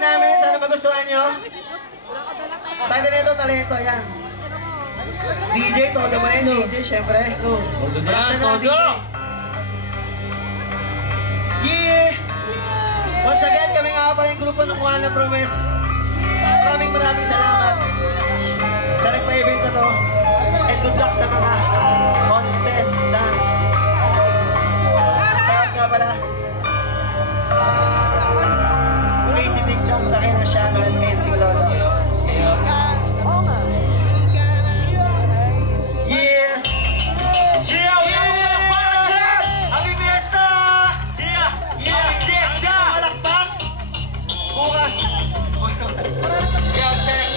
namin. Sana magustuhan nyo. Title nito, talento. Yan. DJ, todo mo rin. DJ, syempre. Todo na yan, todo! Yeah! Once again, kami nga pala yung grupo ng Juan na Promise. Maraming salamat sa nagpa-event na to. And good luck sa mga contestant. Kaya nga pala, Crazy Dick lang, takin na siya ngayon si Lolo. Yeah! Happy Fiesta! Happy Fiesta! Malakpak! Bukas! Yeah, check!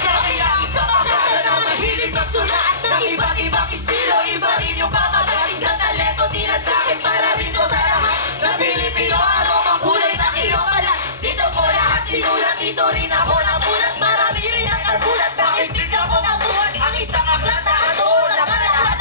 Kami ang isang bakla na mahilig magsulat ng iba't ibang estilo. Iba rin yung pamagaling sa talento. Di na sa'kin para rito sa lahat na Pilipino. Aromang kulay ng iyong balat. Dito ko lahat sinulat. Dito rin ako namulat. Marami rin ang nagulat. Bakit bigla ko nabuhat ang isang aklat na doon na malalahat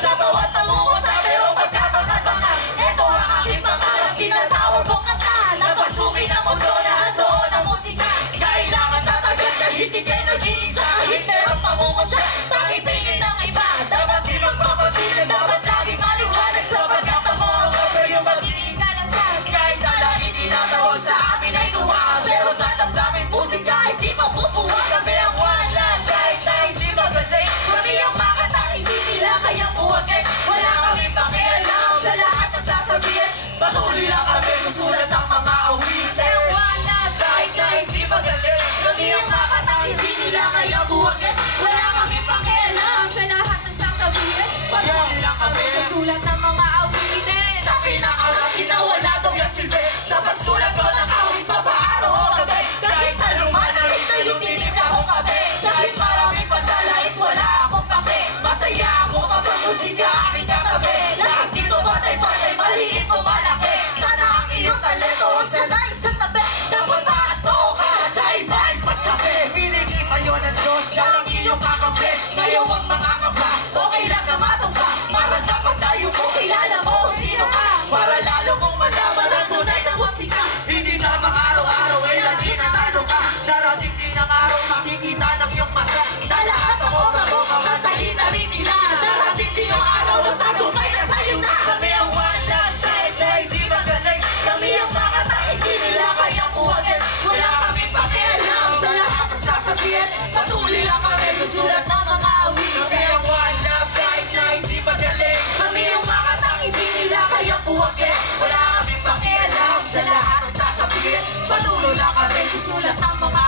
sa bawat pangungusap. Pero magkapagkabangan, eto ang aking pangarap. Tinatawag kong kanta. Napasukin ang mundo na handoon ang musika. Kailangan tatagal kahit hindi nag-iisa. Kahit merong pamumutya, pakitingin ng iba. Dapat di magpapatigil, dapat lagi maliwanag. Sapagkat ang mga kobre yung magiging kalasan. Kahit alangin tinatawag sa amin ay nuwag. Pero sa damdamin musika ay di mapupuwag. Kami ang wala, kahit na hindi magaling. Kami ang makata, hindi nila kayang buwagin. Wala kaming pakialam sa lahat ng sasabihin. Patuloy lang kami susulat ang mga awitin. Ang wala, kahit na hindi magaling. Kami ang makata, hindi nila kayang buwagin. Wala kaming pakialam sa lahat ng sasabihin. Patuloy lang kami susulat ng mga awitin. Sa pinakarasin na wala daw yung silbi. Sa pagsulat ko ng awit, papaaraw o gabi. Kahit anong manalit na yung tinipla kong kape. Kahit maraming pandalait, wala akong kape. Masaya ako kapag musika aking katabi. Lahat dito patay-patay, maliit o malaki. Sana ang iyong talento, huwag sana isang tabi. Dapat taas to ka sa iba-ibang patsabi. Binigay sa'yo ng Diyos, yan ang iyong kakampi. Ngayon huwag mangangamba, okay lang na matumba. Para sa pagdayo mo, kilala mo kung sino ka. Para lalo mong malaman ang tunay na musika. Hindi sa mga araw-araw ay lagi nanalo ka. Darating din ang araw, makikita ng iyong mata. Na lahat ng obra mo, kakantahin na rin nila. Darating din yung araw ng tagumpay na sa'yo na. Kami ang wala, kahit na hindi magaling. Kami ang makata, hindi nila kayang buwagin. Wala kaming pakialam sa lahat ng sasabihin. Patuloy lang kami susulat ng mga awitin. Kami ang wala, kahit na hindi magaling. Kami ang makata, hindi nila kayang buwagin. Wala kaming pakialam sa lahat ng sasabihin. Patuloy lang kami susulat ng mga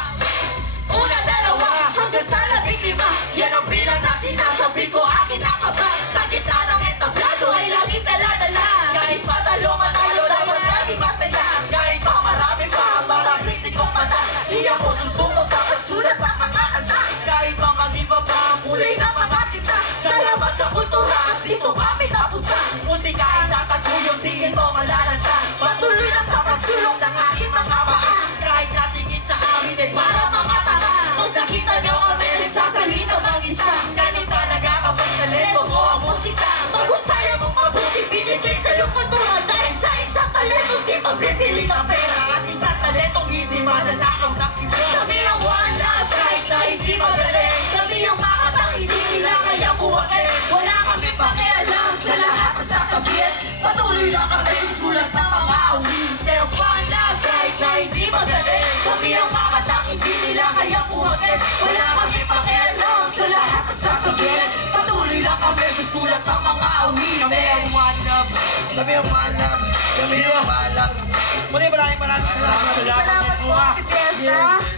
una, dalawa, hanggang sa 15. Yan ang bilang na sinasabi ko, akin nakaba. Sa gitna ng entablado ay laging dala-dala. Kahit matalo, manalo, dapat lagi masaya. Kahit pa marami pa ang mga kritikong mata. Di ako susuko sa pagsulat ng mga kanta. Kahit pa mag-iba pa ang kulay ng mga tinta. Salamat sa kultura at dito kami napunta. Musika ay tataguyong, di ito malalanta. Patuloy na sa pagsulong ng aking mga paa. Kahit natingin sa amin ay Para mga tanga, pag nakita nyo kami nagsasalita mag-isa. Ganun talaga kapag talento mo ang musika. Mag-usaya mong mabuti, binigay sa'yo kultura. Dahil sa isang talento, di mabibili ng pera. at isang talentong hindi mananakaw ng iba. Kami ang wala, kahit na hindi magaling. Kami ang makatang hindi nila kayang buwagin. Wala kami pakialam sa lahat ng sasabihin. Patuloy lang kami susulat ng mga awitin. Wala, kahit na hindi magaling. Kami ang makatang hindi nila kayang buwagin. Wala kami pakialam sa lahat ng sasabihin. Patuloy lang kami susulat ng mga awitin. Kami ang one love, kami ang one love, kami ang one love. Muli maraming salamat. Salamat po, Happy Fiesta!